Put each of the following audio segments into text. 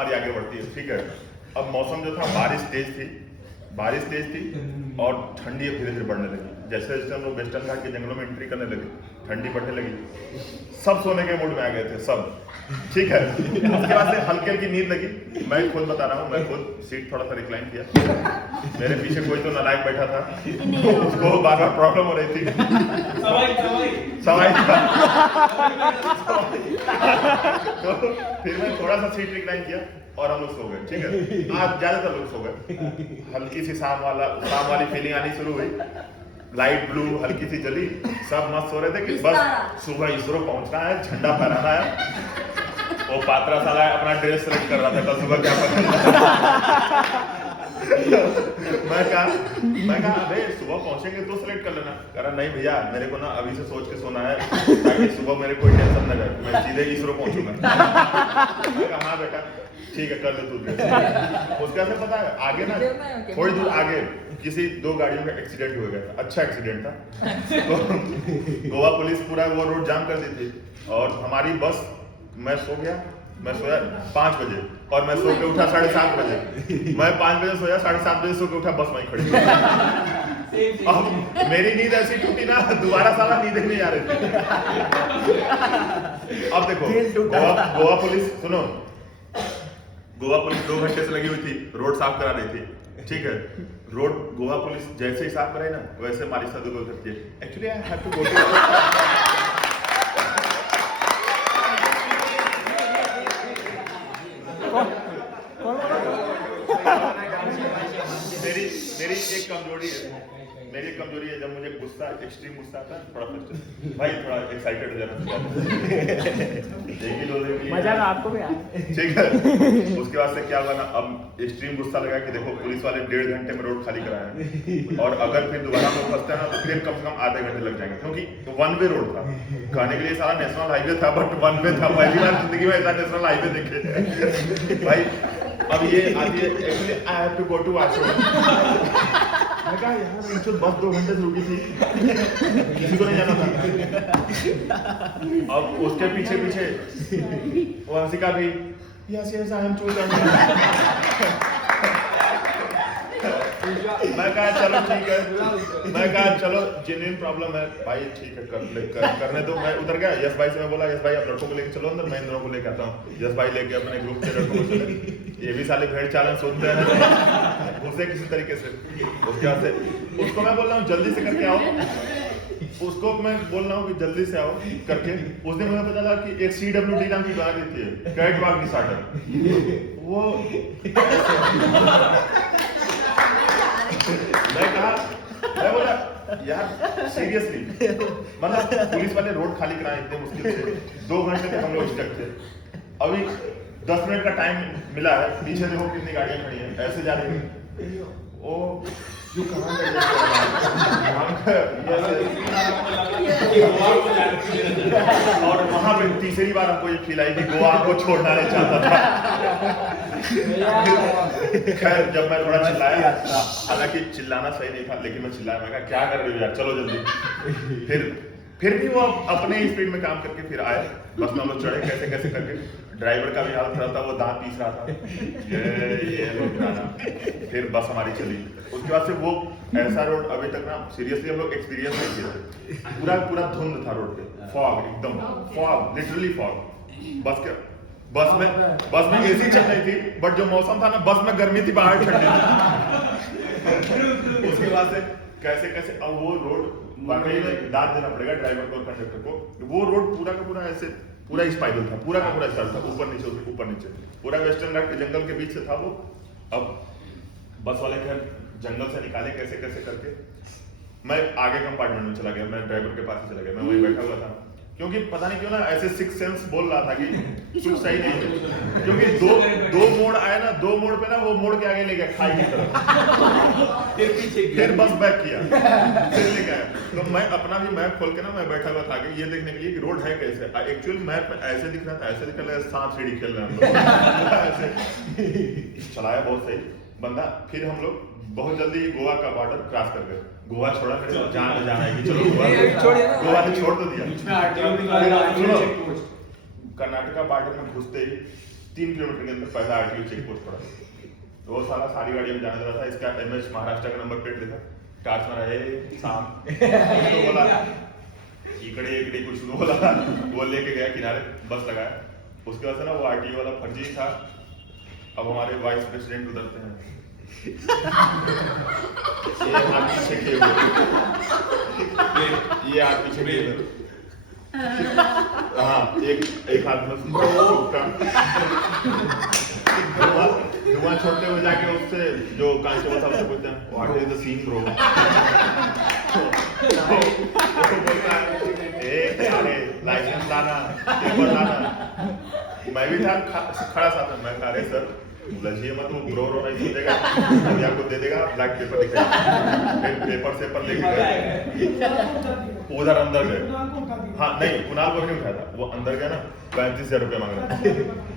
हमारी आगे बढ़ती है, ठीक है। अब मौसम जो था, बारिश तेज थी और ठंडी धीरे धीरे बढ़ने लगी। जैसे जैसे हम लोग वेस्टर्न घाट के जंगलों में एंट्री करने लगे, ठंडी बढ़ने लगी, सब सोने के मूड में आ गए थे सब, ठीक है। उसके बाद से हल्की हल्की नींद लगी। मैं खुद बता रहा हूँ, मैं खुद सीट थोड़ा सा रिक्लाइन किया, मेरे पीछे कोई तो नालायक बैठा था, तो उसको बार बार प्रॉब्लम हो रही थी, सवाई तो फिर मैं थोड़ा सा सीट रिक्लाइन किया और हम लोग सो गए, ठीक है। आज ज्यादातर लोग सो गए। हल्की सी शाम वाली फीलिंग आनी शुरू हुई, लाइट ब्लू हल्की सी जली, सब मस्त हो रहे थे कि बस सुबह इसरो पहुंचना है, झंडा फहराना है। वो पात्रा साला अपना ड्रेस सेलेक्ट कर रहा था कल सुबह क्या पता। मैं कहा अरे सुबह पहुंचेंगे तो सेलेक्ट कर लेना। कह रहा नहीं भैया, मेरे को ना अभी से सोच के सोना है ताकि सुबह मेरे कोई टेंशन न जाए, मैं सीधे इसरो पहुंचूंगा। मैं कहा हाँ बेटा ठीक है, कर ले तू ड्रेस। उसका से पता है आगे ना, थोड़ी दूर आगे किसी 2 गाड़ियों का एक्सीडेंट हो गया था, अच्छा एक्सीडेंट था। तो गोवा पुलिस पूरा वो रोड जाम कर दी थी और हमारी बस, मैं सोया 5 बजे और मैं सो के उठा 7:30 बजे। मैं 5 बजे सोया, 7:30 बजे सो के उठा, बस वहीं खड़ी। अब मेरी नींद ऐसी टूटी ना, दोबारा साला नींद नहीं आ रही थी। अब देखो गोवा पुलिस, सुनो, गोवा पुलिस 2 घंटे से लगी हुई थी, रोड साफ करा रही थी, ठीक है। रोड गोवा पुलिस जैसे ही साफ कराई ना, वैसे हमारी सदुपयोग करती है। Actually I have to go to, मेरी एक कमजोरी है, जब मुझे एक्सट्रीम गुस्सा आता है, थोड़ा फ्रस्ट्रेशन, भाई थोड़ा एक्साइटेड हो जाना चाहिए, मजा ना आपको भी आए, ठीक है। उसके बाद से क्या हुआ ना, अब एक्सट्रीम गुस्सा लगा कि देखो पुलिस वाले 1.5 घंटे में रोड खाली कराए और अगर फिर दोबारा में फंसते हैं ना तो फिर कम से कम आधे घंटे लग जाएंगे, क्योंकि 1 वे रोड था। कहने के लिए सारा नेशनल हाईवे था बट 1 वे था। पहली बार जिंदगी में ऐसा नेशनल हाईवे देखे भाई। अब ये आती है, actually I have to go to washroom. मैं कहा यार इनसे बस 2 घंटे से रुकी थी, किसी को नहीं जाना था। अब उसके पीछे वंशिका भी yes yes I am too. मैं कहा चलो ठीक है, मैं कहा चलो जेन्युइन प्रॉब्लम है भाई, ठीक है करने दो। मैं उतर गया, यस भाई से मैं बोला यस भाई आप लड़कों को लेके चलो अंदर, मैं इन दोनों को लेके आता हूँ। यस भाई लेके अपने ग्रुप के लड़कों को चले, ये भी साले भेड़ चालन सोचते हैं उसे किसी तरीके से। उसके बाद से उसको मैं बोल रहा हूँ जल्दी से करके आओ, उसको मैं बोल रहा हूँ कि जल्दी से आओ करके। उस दिन मुझे पता लगा कि एक CWD नाम की बना देती है, कैट वाक डिसऑर्डर। वो मैं बोला यार सीरियसली, मतलब पुलिस वाले रोड खाली कराए इतने मुश्किल से, 2 घंटे तक हम लोग स्टक थे। अभी 10 मिनट का टाइम मिला है, पीछे देखो कितनी गाड़ियां खड़ी हैं, ऐसे जा रही है। ओ जो कहाँ और वहां पे तीसरी बार हमको ये फील आई कि गोवा को छोड़ना नहीं चाहता था। खैर जब मैं थोड़ा चिल्लाया, हालांकि चिल्लाना सही नहीं था, लेकिन मैं चिल्लाया, मैं कहा क्या कर रहे हो यार, चलो जल्दी। फिर भी वो अपने स्पीड में काम करके फिर आए, बस में हम लोग चढ़े कैसे कैसे करके। ड्राइवर का भी हाल खराब था, वो दांत पीस रहा था, ये फिर बस हमारी चली। उसके बाद से वो ऐसा रोड अभी तक ना सीरियसली हम लोग एक्सपीरियंस नहीं किए थे। पूरा धुंध था रोड पे, फॉग, एकदम फॉग, लिटरली फॉग। बस में एसी चल रही थी, बट जो मौसम था ना, बस में गर्मी थी, बाहर ठंडी थी। उसके बाद से कैसे अब वो रोड वाकई में दाद देना पड़ेगा ड्राइवर को और कंडक्टर को। वो रोड पूरा का पूरा ऐसे पूरा स्पाइरल था, पूरा का पूरा स्पाइरल था, ऊपर नीचे पूरा वेस्टर्न घाट के जंगल के बीच से था वो। अब बस वाले घर जंगल से निकाले कैसे कैसे करके, मैं आगे कंपार्टमेंट में चला गया, मैं ड्राइवर के पास ही चला गया, मैं वहीं बैठा हुआ था, क्योंकि पता नहीं क्यों ना ऐसे 6 सेंस बोल रहा था कि कुछ सही नहीं है। क्योंकि दो मोड़ आए ना, 2 मोड़ पे ना वो मोड़ के आगे ले गया खाई की तरफ, फिर बस बैक किया, फिर ले गया। तो मैं अपना भी मैप खोल के ना मैं बैठा हुआ था आगे, ये देखने के लिए कि रोड है कैसे। एक्चुअल मैप में ऐसे दिख रहा था, ऐसे दिख रहा था सांप सीढ़ी खेल रहे हैं हम लोग। ऐसे चलाया बहुत सही बंदा। फिर हम लोग बहुत जल्दी गोवा का बॉर्डर क्रॉस कर गए। गोवा छोड़ा, मेरे को जाना है कि चलो गोवा ने छोड़ तो दिया। कर्नाटका बॉर्डर में घुसते ही 3 किलोमीटर के अंदर पहला आरटीओ चेक पोस्ट पड़ा। तो वो साला सारी गाड़ी में जाने दे रहा था, इसका एमएच महाराष्ट्र का नंबर प्लेट देखा, टार्च मारा है साम तो बोला इकड़े कुछ तो बोला, वो लेके गया किनारे, बस लगाया। उसके बाद से ना वो आरटीओ वाला फर्जी था। अब हमारे वाइस प्रेसिडेंट उतरते हैं, ये हाथ पीछे किए हुए, ये हाथ पीछे किए हुए, हाँ एक हाथ में धुआं छोड़ते हुए जाके उससे जो कांस्टेबल साहब से पूछते हैं what is the scene bro, बोलता है लाइसेंस लाना, पेपर लाना। मैं भी था खड़ा साथ में, मैं कहा अरे सर लजिए मत, वो ब्रो रो नहीं देगा, अभी आपको दे देगा, ब्लैक पेपर दिखेगा। फिर पेपर से पर लेके गए, उधर अंदर गए, हाँ नहीं कुणाल को नहीं उठाया था, वो अंदर गया ना, 35,000 रुपये मांग रहा था,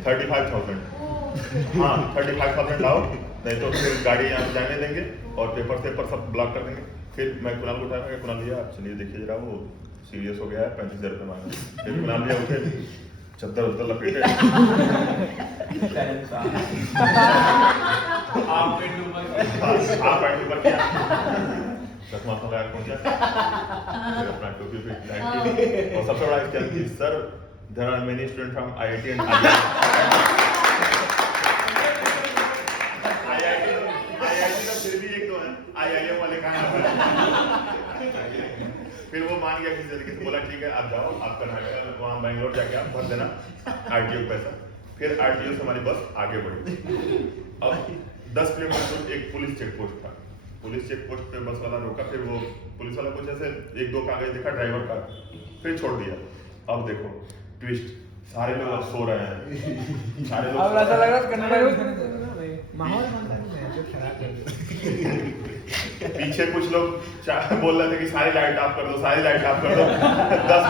35,000, हाँ 35,000 लाओ, नहीं तो फिर गाड़ी यहाँ जाने देंगे और पेपर से पर सब ब्लॉक कर देंगे। फिर मैं कुणाल को उठाया, कुणाल भैया आप चलिए देखिए जरा, वो सीरियस हो गया है, 35,000 रुपये मांग रहा है। फिर कुणाल भैया उठे, चद्दर उद्दर लपेटे, आप पैंट ऊपर किया, चश्मा लगाया पहुंचा, फिर अपना टोपी पे टाइट की, और सबसे बड़ा क्या कि sir there are many student from IIT and IIT तो फिर भी एक दो है, आईआईएम वाले कहाँ। फिर वो मान गया किसी तरीके से, बोला ठीक है आप जाओ, आपका नाटक वहाँ बैंगलोर जाके आप भर देना आरटीओ पैसा। फिर आरटीओ से हमारी बस आगे बढ़ी। अब 10 किलोमीटर एक पुलिस चेक पोस्ट था, पुलिस चेक पोस्ट पे बस वाला रोका, फिर वो पुलिस वाला कुछ ऐसे 1-2 कागज देखा ड्राइवर का, फिर छोड़ दिया। अब देखो ट्विस्ट, सारे लोग अब सो रहे हैं, सारे लोग अब ऐसा लग रहा है माहौल पीछे कुछ लोग बोल रहे थे कि सारी लाइट ऑफ कर दो, सारी लाइट ऑफ कर दो। 10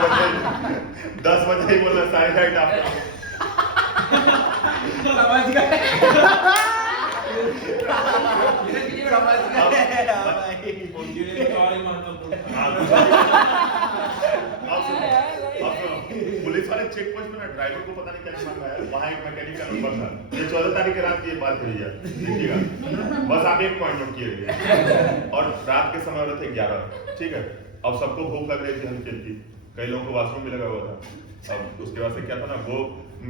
बजे ही बोल रहे सारी लाइट ऑफ कर दो। समझ गए पुलिस वाले चेक पोस्ट में ना ड्राइवर को पता नहीं क्या दिमाग आया, वहाँ एक मैकेनिक का नंबर था, ये 14 तारीख की रात की बात हुई है, देखिएगा बस आप एक पॉइंट नोट किए, और रात के समय वाले थे 11, ठीक है। अब सबको भूख लग रही थी हल्की हल्की, कई लोगों को वॉशरूम भी लगा हुआ था। अब उसके बाद से क्या था ना, वो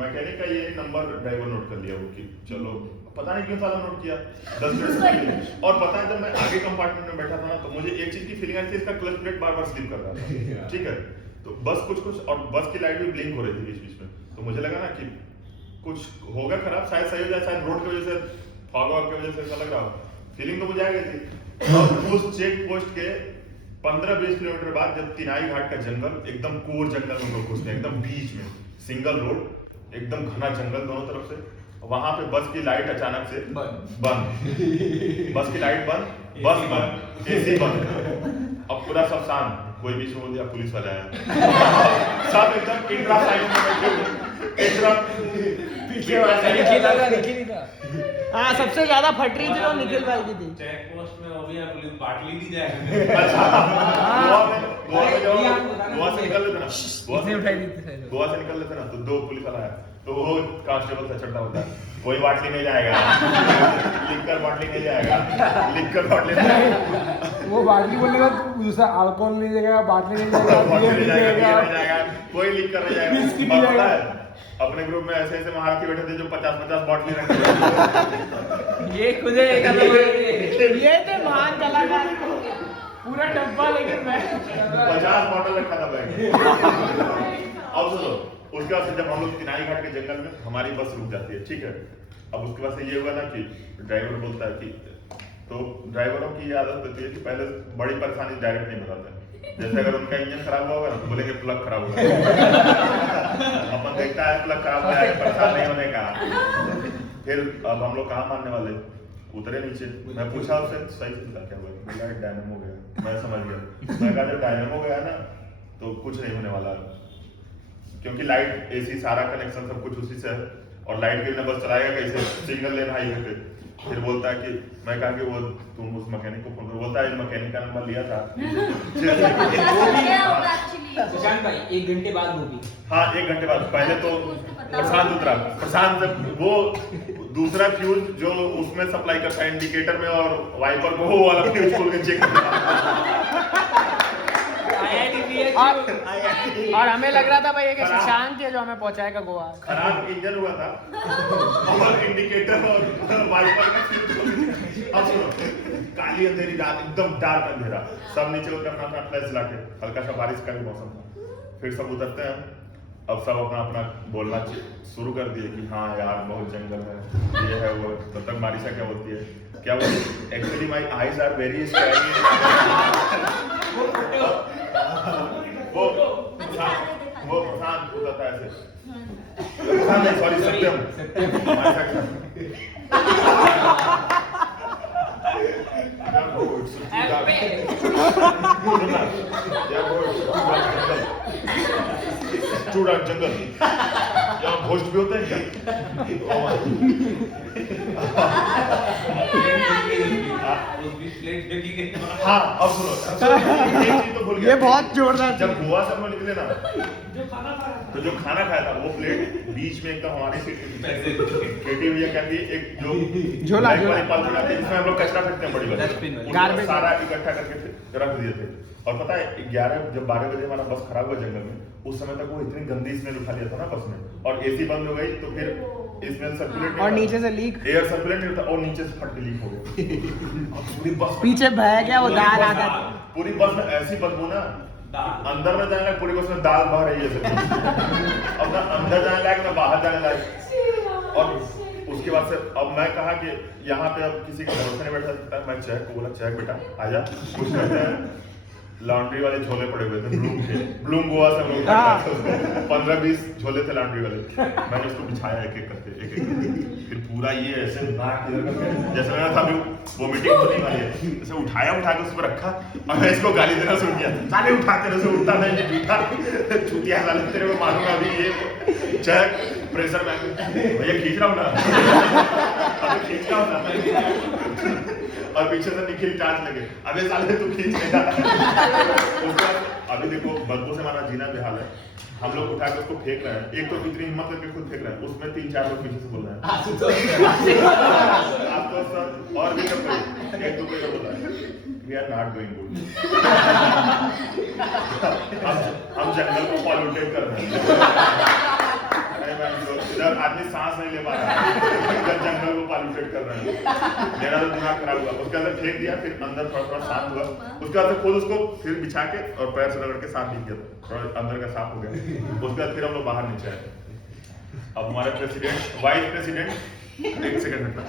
मैकेनिक का ये नंबर ड्राइवर नोट कर लिया, वो कि चलो पता नहीं क्यों साला नोट किया 10 मिनट से पहले। और पता है जब मैं आगे कंपार्टमेंट में बैठा था ना, तो मुझे एक चीज की फीलिंग आई थी, इसका क्लच प्लेट बार बार स्लिप कर रहा था, ठीक है। तो बस कुछ और बस की लाइट भी ब्लिंक हो रही थी बीच बीच में, तो मुझे लगा ना कि कुछ होगा खराब, शायद सही हो जाए, शायद रोड की वजह से, फॉग वॉग की वजह से ऐसा लग रहा हो, फीलिंग तो मुझे आ गई थी। और उस चेक पोस्ट के 15-20 किलोमीटर बाद जब तिनाई घाट का जंगल, एकदम कोर जंगल में लोग घुसते हैं, एकदम बीच में सिंगल रोड, एकदम घना जंगल दोनों तरफ से, वहां पे बस की लाइट अचानक से बंद, बस की लाइट बंद, बस बंद, एसी बंद, अब पूरा सब शांत, कोई बीच में बोल दिया पुलिस वाला है, सब एकदम इंट्रा साइड में बैठे हुए, इंट्रा पीछे वाला हाँ सबसे ज्यादा फट रही थी वो निखिल भाई की थी। चेक पोस्ट में वो भी है, पुलिस बाटली नहीं जाएगी। अच्छा गोवा से निकल लेते ना, गोवा से निकल लेते ना, तो 2 पुलिस वाला है, तो वो कांस्टेबल से चढ़ता होता है, कोई बाटली नहीं जाएगा, लिखकर बाटली नहीं जाएगा, लिखकर बाटली नहीं जाएगा, वो बाटली बोलने का दूसरा अल्कोहल नहीं जाएगा, बाटली नहीं जाएगा, कोई लिखकर नहीं जाएगा। अपने ग्रुप में ऐसे महारथी बैठे थे जो 50-50 बॉटली रखे, ये खुद ये तो महान कलाकार, पूरा डब्बा लेके मैं 50 बॉटल रखा था बैग। अब सुनो, उसके बाद जब हम लोग तिनाई घाट के जंगल में, हमारी बस रुक जाती है, ठीक है। अब उसके बाद से ये हुआ ना कि ड्राइवर बोलता है कि, तो ड्राइवरों की ये आदत होती है कि पहले बड़ी परेशानी डायरेक्ट नहीं बताते, जैसे अगर उनका इंजन खराब होगा ना तो बोलेंगे प्लग खराब होगा, अपन देखता है प्लग खराब होगा, परेशान नहीं होने का। फिर अब हम लोग कहाँ मानने वाले, उतरे नीचे, मैं पूछा उससे सही से क्या हुआ, बोला डायनेमो गया, मैं समझ गया, मैं कहा जब डायनेमो गया ना तो कुछ नहीं होने वाला, क्योंकि लाइट एसी सारा कनेक्शन सब कुछ उसी से है, और लाइट गिरने बस चलाएगा कैसे, सिग्नल लेना हाईवे पे। फिर बोलता है कि मैं कहा कि वो तुम उस मैकेनिक को फोन करो, बोलता है मैकेनिक का नंबर लिया था। सुशांत भाई 1 घंटे बाद होगी, हाँ 1 घंटे बाद, पहले तो प्रशांत उतरा। प्रशांत वो दूसरा फ्यूज जो उसमें सप्लाई करता है इंडिकेटर में और वाइपर को, वो वाला फ्यूज खोल के चेक और हमें लग रहा था भाई ये शशांक है जो हमें पहुंचाएगा गोवा। खराब इंजन हुआ था और इंडिकेटर और वाइपर का फ्यूज खोल के। अब सुनो, काली अंधेरी रात, एकदम डार्क अंधेरा, सब नीचे उतर अपना फ्लैश जला के, हल्का सा बारिश का भी मौसम था। फिर सब उतरते हैं, अब सब अपना अपना बोलना शुरू कर दिए कि हाँ यार बहुत जंगल है, ये है वो। तब तक मारिशा क्या बोलती है, क्या वो actually my eyes are very scary. वो प्रशांत होता था ऐसे, प्रशांत नहीं सॉरी सत्यम। मारिशा चूड़ा जंगल, यहाँ घोस्ट भी होते हैं क्या? हाँ अब सुनो, एक चीज तो भूल गया। ये बहुत जोरदार। जब गोवा से हम लोग निकले ना, तो जो खाना खाया था वो प्लेट बीच में एकदम हमारी केटी भैया क्या थी, एक जो झोला पालतू आती है जिसमें हम लोग कचरा फेंकते हैं बड़ी बड़ी, सारा इकट्ठा करके रख दिए थे। और पता है 12 बजे हमारा बस खराब हुआ जंगल में, उस समय तक वो इतनी गंदी स्मेल उठा लिया था ना बस में, और एसी बंद हो गई तो फिर स्मेल सर्कुलेट और नीचे से लीक, एयर सर्कुलेट नहीं होता और नीचे से फट के लीक हो गया। पूरी बस पीछे बह गया वो दाल आता। पूरी बस में ऐसी बदबू ना, अंदर में जाने लायक, पूरी बस में दाल बह रही है अब ना अंदर जाने लायक ना बाहर जाने लायक। और उसके बाद से अब मैं कहा कि यहाँ पे अब किसी का भरोसा नहीं बैठा सकता। मैं चेक को बोला, चेक बेटा आजा। कुछ कहते हैं लॉन्ड्री वाले झोले पड़े हुए थे ब्लूम के, ब्लूम गोवा से हम लोग 15-20 झोले थे लॉन्ड्री वाले। मैंने उसको बिछाया एक एक करके, फिर पूरा ये ऐसे नाक इधर करके, जैसे लगा था अभी वोमिटिंग होने वाली है, ऐसे उठा के उस पर रखा और मैं इसको गाली देना शुरू किया, साले उठाते रहे, उठता नहीं, झूठा छूटिया साले, तेरे को मालूम है अभी ये चेक प्रेशर में भैया खींच रहा हूँ ना, अभी खींच रहा हूँ ना। और पीछे से निखिल चार्ज लगे, अबे साले तू खींच लेगा। अभी देखो बदबू से हमारा जीना बेहाल है, हम लोग उठा के उसको फेंक रहे हैं। एक तो इतनी हिम्मत करके खुद फेंक रहे हैं, उसमें 3-4 लोग पीछे से बोल रहे हैं आप तो सर और भी कर रहे एक दूसरे को बोल रहा है we are not doing good. हम जंगल को पॉल्यूटेट कर रहे हैं, इधर आदमी सांस नहीं ले पा रहा है, इधर जंगल को पॉल्यूटेट कर रहे हैं। मेरा तो दिमाग खराब हुआ, उसके अंदर फेंक दिया, फिर अंदर थोड़ा शांत हुआ, उसके बाद खुद उसको फिर बिछा के और पैर से रगड़ के साफ किया, थोड़ा अंदर का साफ हो गया। उसके बाद फिर हम लोग बाहर नीचे आए। अब हमारे प्रेसिडेंट वाइस प्रेसिडेंट एक सेकंड हटना,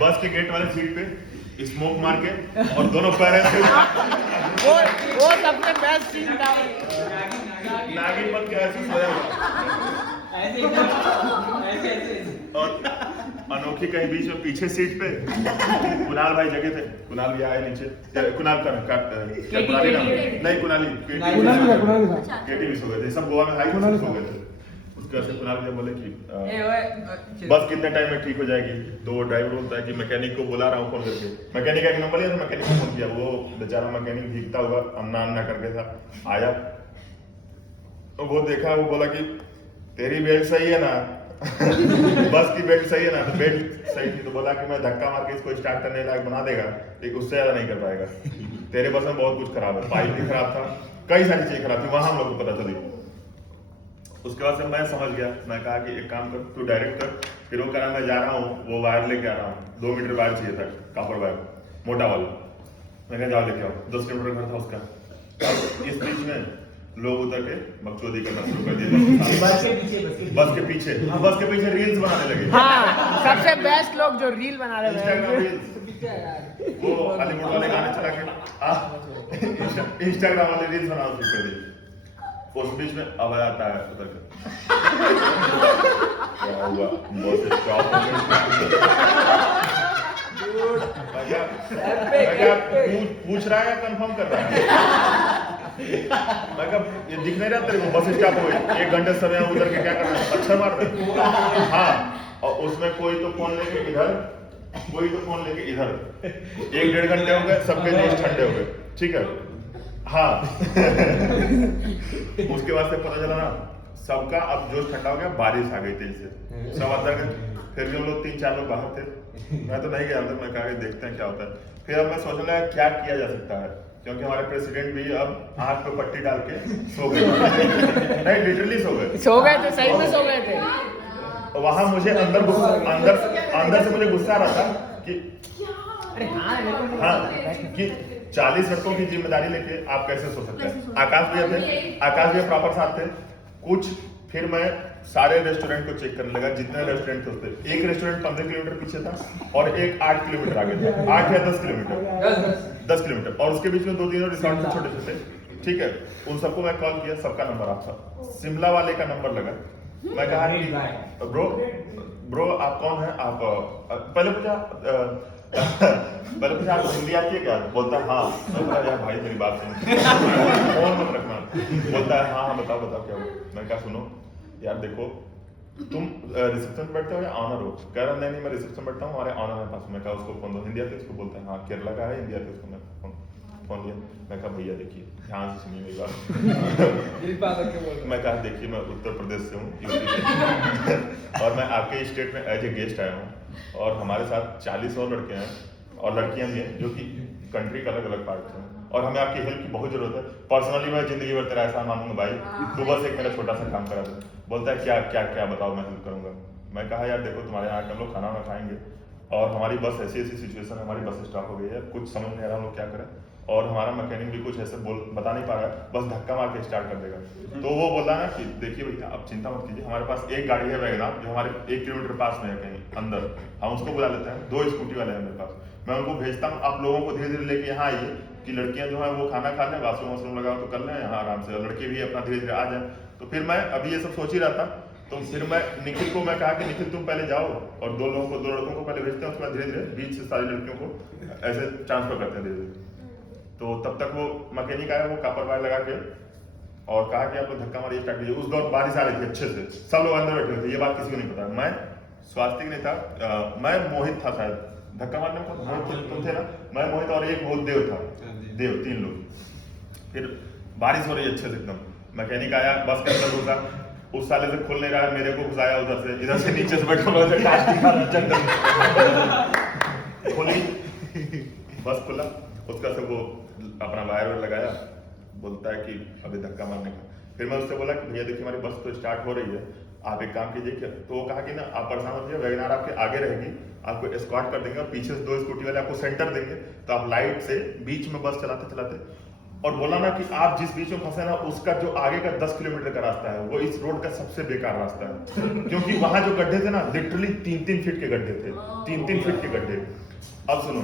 बस के गेट वाले सीट पे स्मोक मार के और दोनों पैर ऐसे वो सबसे बेस्ट सीन था। नागिन बन के ऐसे सोया और अनोखी कहीं बीच में पीछे सीट पे कुणाल भाई जगह थे, कुणाल भी आए नीचे, कुणाल नहीं कुणाली केटी भी सो गए थे, सब गोवा में हाई सो गए थे। उसके बाद कुणाल भैया बोले कि बस कितने टाइम में ठीक हो जाएगी, तो ड्राइवर बोलता है कि मैकेनिक को बुला रहा हूँ फोन करके। मैकेनिक का नंबर लिया तो मैकेनिक को फोन किया, वो बेचारा मैकेनिक भीगता हुआ अन्ना करके था, आया तो वो देखा, वो बोला कि तेरी बेल्ट सही है ना बस की बेल्ट सही है ना, तो बेल्ट सही थी, तो बोला कि मैं धक्का मार के इसको स्टार्ट करने लायक बना देगा, लेकिन उससे ज्यादा नहीं कर पाएगा, तेरे बस में बहुत कुछ खराब है, पाइप भी खराब था, कई सारी चीजें खराब थी, वहां हम लोग को पता चली। उसके बाद से मैं समझ गया, मैं कहा कि एक काम कर, तू डायरेक्ट कर। फिर वो कहा मैं जा रहा हूँ, वो वायर लेके आ रहा हूँ, 2 मीटर वायर चाहिए था, कॉपर वायर मोटा वाला। मैं कहा जाओ लेके आओ, 10 किलोमीटर घर था उसका। इस बीच में लोग उतर के बकचोदी करना शुरू कर दिए बस के पीछे। हाँ, बस के पीछे रील्स बनाने लगे। हाँ, सबसे बेस्ट लोग जो रील बना रहे हैं, वो बॉलीवुड वाले गाने चला के इंस्टाग्राम वाले रील्स बनाना शुरू कर दिए। उस बीच में आवाज आता है उधर का, क्या हुआ बस स्टॉप पूछ रहा है, कंफर्म कर रहा है। मैं कहा ये दिख नहीं रहा तेरे को, बस स्टॉप हो गई, 1 घंटे समय उधर के क्या करना है, अच्छा मार रहे। हाँ, और उसमें कोई तो फोन लेके इधर, कोई तो फोन लेके इधर, 1-1.5 घंटे हो गए, सबके दोस्त ठंडे हो गए, ठीक है। हाँ उसके बाद से पता चला ना, सबका अब जोश ठंडा हो गया, बारिश आ गई तेज से, सब अंदर गए। फिर भी हम लोग 3-4 लोग बाहर थे, मैं तो नहीं गया अंदर, मैं कहा कि देखते हैं क्या होता है। फिर अब मैं सोचने लगा क्या किया जा सकता है, क्योंकि हमारे प्रेसिडेंट भी अब आंख पे पट्टी डाल के सो गए। नहीं लिटरली सो गए थे, सही में सो गए थे। वहां मुझे अंदर से मुझे गुस्सा आ रहा था कि अरे हाँ कि 40 लड़कों की जिम्मेदारी लेके आप कैसे सो सकते हैं। आकाश भैया प्रॉपर साथ थे कुछ। फिर मैं सारे रेस्टोरेंट को चेक करने लगा, जितने रेस्टोरेंट थे। एक रेस्टोरेंट 15 किलोमीटर पीछे था और एक 8 किलोमीटर आगे था, 8 या 10 किलोमीटर, 10 किलोमीटर। और उसके बीच में 2-3 रिसोर्ट थे छोटे छोटे, ठीक है। उन सबको मैं कॉल किया, सबका नंबर आपका, शिमला वाले का नंबर लगा। मैं कहा कि ब्रो आप कौन है, आप पहले पूछा आप हिंदी आती है क्या? बोलता है हाँ। मैं बोला यार भाई मेरी बात सुन, फोन मत रखना। बोलता है हाँ बताओ क्या हुआ। मैं कहा सुनो यार देखो, तुम रिसेप्शन बैठते हो या ऑनर हो? कह रहा नहीं मैं रिसेप्शन बैठता हूँ, हमारे ऑनर है पास। मैं कहा उसको फोन दो। हिंदी आती है उसको? बोलता है हाँ केरला का है, हिंदी आती है उसको। मैं फोन लिया। मैं कहा भैया देखिए ध्यान से सुनिए मेरी बात। मैं कहा देखिए मैं उत्तर प्रदेश से हूँ, यूपी से, और मैं आपके स्टेट में एज ए गेस्ट आया हूँ और हमारे साथ 40 और लड़के हैं और लड़कियां भी हैं जो कि कंट्री के अलग अलग पार्ट से हैं और हमें आपकी हेल्प की बहुत जरूरत है। पर्सनली मैं जिंदगी भर तेरा ऐसा मानूंगा भाई, तू बस एक मेरा छोटा सा काम करा दे। बोलता है क्या बताओ मैं हेल्प करूंगा। मैं कहा यार देखो तुम्हारे यहाँ हम लोग खाना वाना खाएंगे और हमारी बस ऐसी सिचुएशन है, हमारी बस स्टॉप हो गई है, कुछ समझ नहीं आ रहा हम लोग क्या करें, और हमारा मैकेनिक भी कुछ ऐसे बता नहीं पा रहा है, बस धक्का मार के स्टार्ट कर देगा। तो वो बोला ना कि देखिए भैया आप चिंता मत कीजिए, हमारे पास एक गाड़ी है वैगनआर जो हमारे 1 किलोमीटर पास में है कहीं अंदर, हम उसको बुला लेते हैं। 2 स्कूटी वाले हैं मेरे पास, मैं उनको भेजता हूँ, आप लोगों को धीरे धीरे लेके यहाँ आइए कि लड़कियां जो है वो खाना खा लें, वाशरूम लगाओ तो कर लें यहाँ आराम से, और लड़के भी अपना धीरे धीरे आ जाए। तो फिर मैं अभी ये सब सोच ही रहा था, तो फिर मैं निखिल को मैं कहा कि निखिल तुम पहले जाओ और 2 लड़कों को पहले भेजते हैं, उसके बाद धीरे धीरे बीच से सारी लड़कियों को ऐसे ट्रांसफर करते हैं धीरे धीरे। तो तब तक वो मैकेनिक आया, वो कापर वायर लगा के और कहा कि आप लोग धक्का मारिए स्टार्ट कीजिए। उस दौर बारिश आ रही थी अच्छे से, सब लोग अंदर बैठे थे, ये बात किसी को नहीं पता। मैं स्वास्तिक नहीं था, मैं मोहित था शायद, धक्का मारने में मोहित तुम थे ना, मैं मोहित और एक वो देव था, देव, 3 लोग। फिर बारिश हो रही अच्छे से एकदम, मैकेनिक आया, बस के अंदर घुसा, उस साले से खुल नहीं रहा है, मेरे को घुसाया इधर से नीचे से बैठा खुली, बस खुला, उसका से वो अपना वायर लगाया, बोलता है कि अभी धक्का मारने का। फिर मैं उससे बोला कि भैया देखिए हमारी बस तो स्टार्ट हो रही है, आप एक काम कीजिए। तो वो कहा कि ना आप परेशान होइए, वैगनआर आपके आगे रहेगी, आपको एस्कॉर्ट कर देंगे और पीछे से 2 स्कूटी वाले आपको सेंटर देंगे, तो आप लाइट से बीच में बस चलाते चलाते, और बोला ना कि आप जिस बीच में फंसे ना उसका जो आगे का 10 किलोमीटर का रास्ता है वो इस रोड का सबसे बेकार रास्ता है, क्योंकि वहां जो गड्ढे थे ना लिटरली 3-3 फीट के गड्ढे थे, 3-3 फीट के गड्ढे। अब सुनो,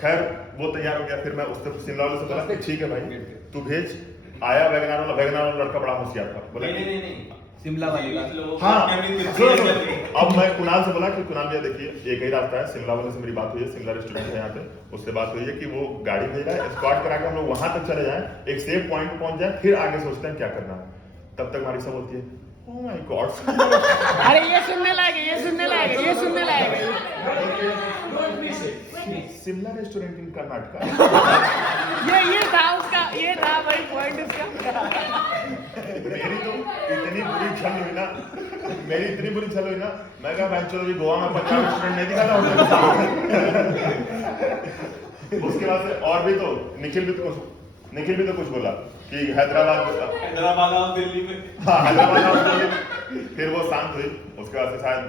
खैर वो तैयार हो गया। फिर मैं उससे शिमला वाले से बोला कि ठीक है भाई तू भेज। आया वैगनआर वाला लड़का बड़ा होशियार था, बोला नहीं शिमला वाले हाँ। अब मैं कुणाल से बोला कि कुणाल भैया देखिए एक ही रास्ता है, शिमला वाले से मेरी बात हुई है, शिमला रेस्टोरेंट है यहाँ पे, उससे बात हुई है कि वो गाड़ी भेज रहा है, स्क्वाड करा के हम लोग वहां तक चले जाएं, एक सेफ पॉइंट पे पहुंच जाए, फिर आगे सोचते हैं क्या करना है। तब तक मारिसा बोलती है ओह माय गॉड। अरे ये सुनने लायक शिमला रेस्टोरेंट इन कर्नाटका। ये था भाई पॉइंट उसका। मेरी तो इतनी बुरी छल हुई ना, मैं कहा भाई चलो गोवा में 50 रेस्टोरेंट नहीं दिखा था। उसके बाद से और भी तो निखिल भी तो कुछ बोला कि हैदराबाद और दिल्ली में, हाँ हैदराबाद और दिल्ली में। फिर वो शांत हुई, उसके बाद से शायद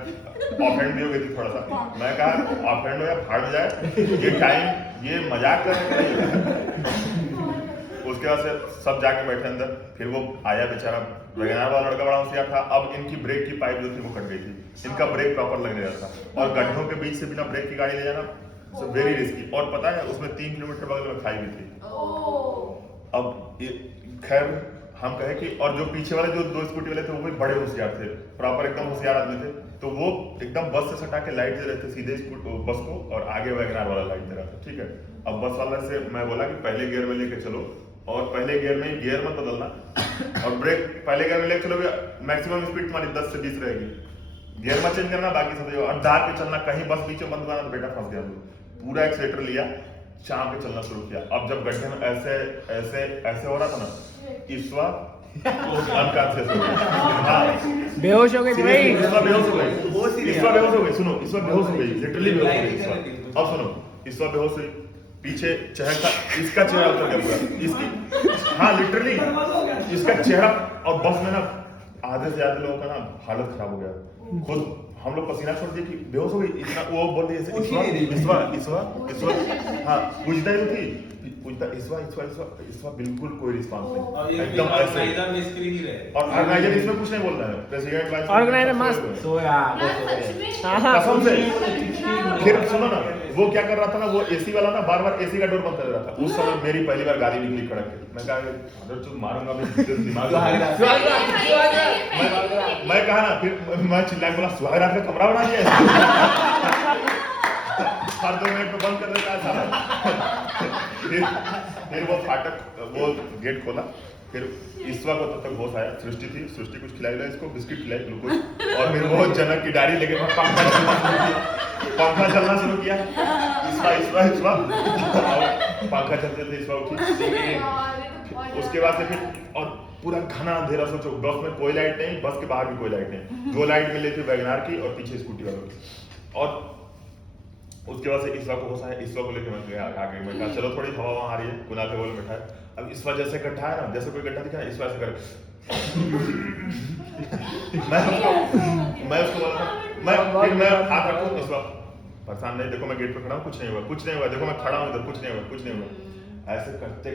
ऑफेंड भी हो गई थी थोड़ा सा। मैं कहा ऑफेंड हो या फाड़ में जाए, ये टाइम ये मजाक करने का नहीं। उसके बाद से सब जाके बैठे अंदर। फिर वो आया बेचारा, वैगनआर वाला लड़का बड़ा होशियार था। अब इनकी ब्रेक की पाइप जो थी वो कट गई थी, इनका ब्रेक प्रॉपर लग नहीं रहा था, और गड्ढों के बीच से बिना ब्रेक की गाड़ी ले जाना वेरी रिस्की। और पता है उसमें 3 किलोमीटर बगल में खाई भी थी। अब खैर हम कहे कि, और जो पीछे वाले जो 2 स्कूटी वाले थे वो भी बड़े होशियार थे, प्रॉपर एकदम होशियार आदमी थे, तो वो एकदम बस से सटा के लाइट दे रहे थे सीधे बस को, और आगे वैगनआर वाला लाइट दे रहा था। ठीक है, अब बस वाला से मैं बोला कि पहले गियर में लेके चलो, और पहले गियर में गियर मत बदलना, और ब्रेक पहले गियर में लेके चलोगे मैक्सिमम स्पीड तुम्हारी 10 से 20 रहेगी, गियर मत चेंज करना, बाकी सब और दार पे चलना, कहीं बस बीच में बंद हुआ तो बेटा फंस गया। पूरा एक्सीलेटर लिया, चाह पे चलना शुरू किया। अब जब गड्ढे में ऐसे हो रहा था ना, ईश्वर अनकॉन्शियस हो गई। हाँ बेहोश हो गए थे भाई। ईश्वर बेहोश हो गई, ईश्वर बेहोश हो गई, सुनो ईश्वर बेहोश हो गई, लिटरली बेहोश हो गई ईश्वर। अब सुनो ईश्वर बेहोश हुई, पीछे चेहरा इसका चेहरा उतर गया पूरा, इसकी हाँ लिटरली इसका चेहरा, और बस में ना आधे से ज्यादा लोगों का ना हालत खराब हो गया, खुद हम लोग पसीना छोड़ दिए कि बेहोश हो गई इतना, वो बोल रही है ईश्वर हाँ पूछता ही थी, पूछता ईश्वर बिल्कुल कोई रिस्पांस नहीं, एकदम ऐसे। और ऑर्गेनाइजर इसमें कुछ नहीं बोल रहा है, प्रेसिडेंट वाइस ऑर्गेनाइजर मस्त सोया कसम से। फिर सुनो ना वो क्या कर रहा था ना, वो एसी वाला ना बार बार एसी का डोर बंद कर रहा था। उस समय मेरी पहली बार गाली निकली कड़क के, मैं कहा अगर तू मारूंगा मैं दिमाग मैं कहा ना, फिर मैं चिल्ला बोला सुहागरात का कमरा बना दिया हर 2 मिनट में बंद कर देता है साला। फिर वो फाटक वो गेट खोला, फिर ईश्वर को तब तक होश आया, सृष्टि थी, सृष्टि कुछ खिलाई इसको, बिस्किट खिलाई ग्लूकोज, और फिर वो जनक की डायरी लेके पंखा चलना शुरू किया, ईश्वर पंखा चलते थे, ईश्वर उठी। उसके बाद से फिर और पूरा घना अंधेरा, सोचो बस में कोई लाइट नहीं, बस के बाहर भी कोई लाइट नहीं, 2 लाइट मिली थी वैगनार की और पीछे स्कूटी वालों की। और उसके बाद से ईश्वर को होश आया, ईश्वर को लेकर मैं गया आगे, मैं कहा चलो थोड़ी हवा वहाँ आ रही है, कुनाल के बोल बैठा है। अब ईश्वर जैसे गड्ढा है ना, जैसे कोई गड्ढा दिखा ईश्वर ऐसे कर मैं उसको बोला मैं हाथ रखूं, ईश्वर परेशान नहीं, देखो मैं गेट पर खड़ा हूँ, कुछ नहीं हुआ, देखो मैं खड़ा हूँ इधर, कुछ नहीं हुआ। ऐसे करते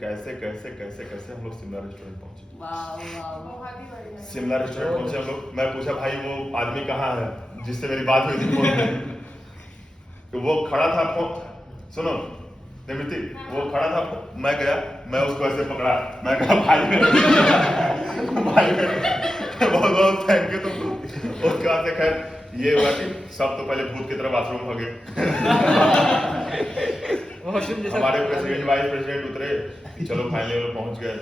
कैसे हम लोग शिमला रेस्टोरेंट पहुंचे। शिमला रेस्टोरेंट पहुंचे हम लोग, मैं पूछा भाई वो आदमी कहाँ है जिससे मेरी बात हुई थी फोन में, तो वो खड़ा था, सुनो निवृत्ति, वो खड़ा था, मैं गया, मैं उसको ऐसे पकड़ा, मैं कहा भाई बहुत बहुत थैंक यू। तो उसके बाद से खैर ये हुआ कि सब तो पहले भूत की तरह बाथरूम भागे, हमारे प्रेसिडेंट वाइस प्रेसिडेंट उतरे, चलो फाइनली वो लोग पहुंच गए।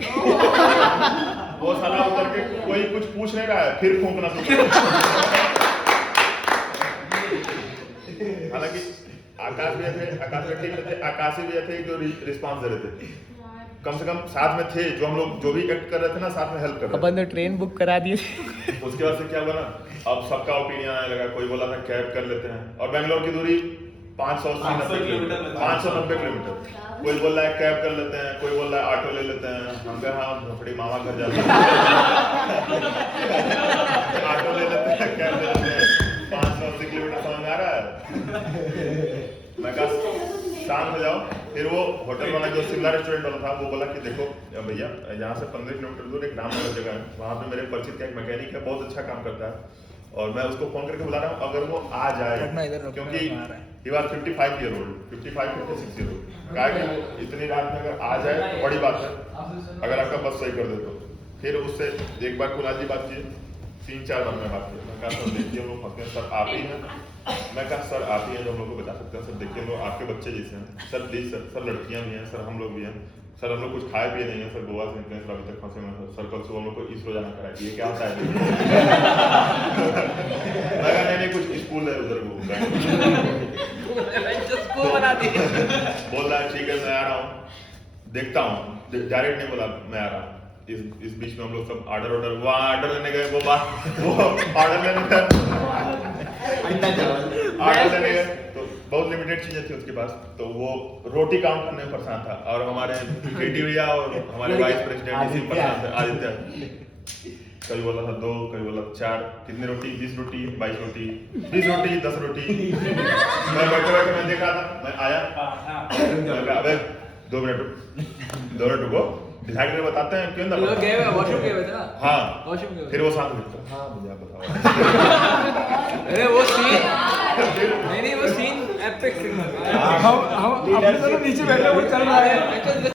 वो साला उतर के कोई कुछ पूछ नहीं रहा है, फिर फूंकना शुरू। हालांकि आकाश भी थे जो रिस्पांस दे रहे थे, कम से कम साथ में थे, जो हम लोग जो भी एक्ट कर रहे थे ना साथ में हेल्प कर रहे थे। अपन तो ट्रेन बुक करा दिए। उसके बाद से क्या हुआ ना, अब सबका ओपिनियन आने लगा, कोई बोला था कैब कर लेते हैं, और बेंगलोर की दूरी 590 किलोमीटर, कोई बोल रहा है कैब कर लेते हैं, कोई बोल रहा है ऑटो ले लेते हैं, हम कहे हाँ झोपड़ी मामा घर जाते हैं ऑटो ले लेते हैं, कैब ले लेते हैं, 580 किलोमीटर समझ में आ रहा है। मैं कहा शांत हो जाओ। फिर वो होटल वाला जो शिमला रेस्टोरेंट वाला था वो बोला कि देखो भैया यहाँ से 15 किलोमीटर दूर एक रामनगर जगह है, वहाँ पे मेरे परिचित का एक मैकेनिक है, बहुत अच्छा काम करता है, और मैं उसको फोन करके बुला रहा हूँ, अगर वो आ जाए, क्योंकि he was 55 year old, 56 year old, कहा कि इतनी रात में अगर आ जाए तो बड़ी बात है, अगर आपका बस सही कर दे तो। फिर उससे एक बार कुणाल जी बात किए, 3-4 बार में बात की, मैं कहा सर देखिए हम लोग फंसते हैं, सर आप ही हैं, मैं कहा सर आप ही हैं जो हम लोग को बता सकते हैं, सर देखिए हम लोग आपके बच्चे जैसे हैं, सर प्लीज सर लड़कियां भी हैं, सर हम लोग भी हैं, सर हम लोग कुछ खाए पिए नहीं है, सर गोवा से निकले, सर अभी तक फंसे हुए, सर कल सुबह हम लोग को इसरो जाना करा, ये क्या होता है? मैं कहा नहीं कुछ स्कूल है उधर वो बोल रहा है ठीक है मैं आ रहा हूँ, देखता हूँ, डायरेक्ट नहीं बोला मैं आ रहा हूँ। इस बीच में हम लोग सब ऑर्डर ऑर्डर लेने गए, वो ऑर्डर लेने गए तो बहुत लिमिटेड चीजें थी उसके पास, तो वो रोटी काउंट करने में परेशान था, और हमारे केटी भैया और हमारे वाइस प्रेसिडेंट इसी परेशान थे, आदित्य कभी बोला था 2, कभी बोला 4, कितनी रोटी, 20 रोटी, 22 रोटी, 20 रोटी, 10 रोटी। मैं बैठे मैं देखा था, मैं आया, अबे 2 मिनट रुको, डिसाइड करके बताते हैं क्यों ना वॉशरूम गए थे ना। हाँ वॉशरूम गए, फिर वो साथ में हाँ मुझे आप बताओ। अरे वो सीन नहीं वो सीन एपिक सीन हम नीचे बैठे वो चल रहा है।